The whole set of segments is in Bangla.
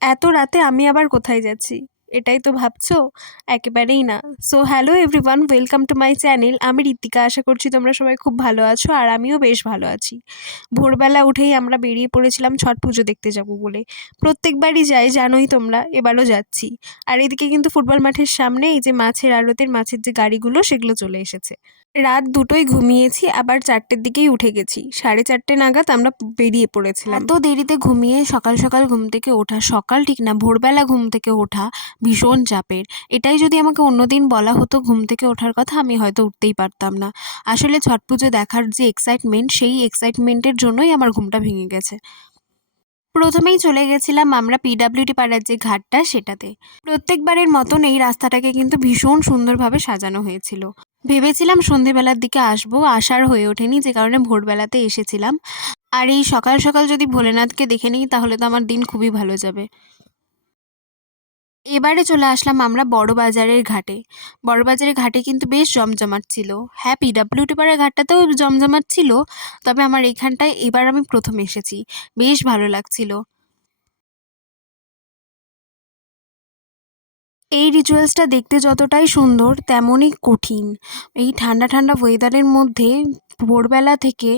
এত রাতে আমি আবার কোথায় যাচ্ছি এটাই তো ভাবছো? একেবারেই না। So hello everyone, welcome to my channel. আমি ঋতিকা, আশা করছি তোমরা সবাই খুব ভালো আছো আর আমিও বেশ ভালো আছি। ভোরবেলা উঠেই আমরা বেরিয়ে পড়েছিলাম ছট পুজো দেখতে যাব বলে। প্রত্যেকবারই যাই, জানোই তোমরা, এবারও যাচ্ছি। আর এদিকে কিন্তু ফুটবল মাঠের সামনে এই যে মাছের আড়তের মাছের যে গাড়িগুলো সেগুলো চলে এসেছে। রাত দুটোই ঘুমিয়েছি, আবার 4টের দিকেই উঠে গেছি। 4:30 নাগাদ আমরা বেরিয়ে পড়েছিলাম। এত দেরিতে ঘুমিয়ে সকাল সকাল ঘুম থেকে ওঠা, সকাল ঠিক না, ভোরবেলা ঘুম থেকে ওঠা ভীষণ চাপের। এটাই যদি আমাকে অন্যদিন বলা হতো ঘুম থেকে ওঠার কথা, আমি হয়তো উঠতেই পারতাম না। আসলে ছট পুজো দেখার যে এক্সাইটমেন্ট, সেই এক্সাইটমেন্টের জন্যই আমার ঘুমটা ভেঙে গেছে। প্রথমেই চলে গেছিলাম আমরা পিডাব্লিউডি পাড়ার যে ঘাটটা সেটাতে। প্রত্যেকবারের মতন এই রাস্তাটাকে কিন্তু ভীষণ সুন্দরভাবে সাজানো হয়েছিল। ভেবেছিলাম সন্ধেবেলার দিকে আসবো, আসার হয়ে ওঠেনি, যে কারণে ভোরবেলাতে এসেছিলাম। আর এই সকাল সকাল যদি ভোলেনাথকে দেখে নিই তাহলে তো আমার দিন খুবই ভালো যাবে। এবারে চলে আসলাম আমরা বড়বাজারের ঘাটে। বড়বাজারের ঘাটে কিন্তু বেশ জমজমাট ছিল। হ্যাঁ, পিডাব্লিউডি পাড়ার ঘাটটাতেও জমজমাট ছিল, তবে আমার এইখানটায় এবার আমি প্রথম এসেছি, বেশ ভালো লাগছিল। এই রিচুয়ালসটা দেখতে যতটাই সুন্দর তেমনই কঠিন। এই ঠান্ডা ঠান্ডা ওয়েদারের মধ্যে ভোরবেলা থেকে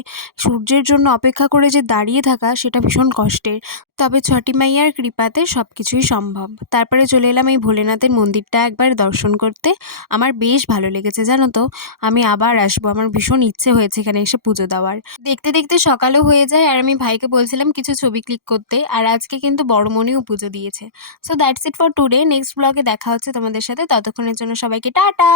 সূর্যের জন্য অপেক্ষা করে যে দাঁড়িয়ে থাকা, সেটা ভীষণ কষ্টের। তবে ছটি মাইয়ার কৃপাতে সব কিছুই সম্ভব। তারপরে চলে এলাম এই ভোলেনাথের মন্দিরটা একবার দর্শন করতে। আমার বেশ ভালো লেগেছে, জানো তো। আমি আবার আসবো, আমার ভীষণ ইচ্ছে হয়েছে এখানে এসে পুজো দেওয়ার। দেখতে দেখতে সকালও হয়ে যায়, আর আমি ভাইকে বলছিলাম কিছু ছবি ক্লিক করতে। আর আজকে কিন্তু বড়মনিও পুজো দিয়েছে। So that's it for today. Next ব্লগে দেখা হচ্ছে তোমাদের সাথে, ততক্ষণের জন্য সবাইকে টাটা।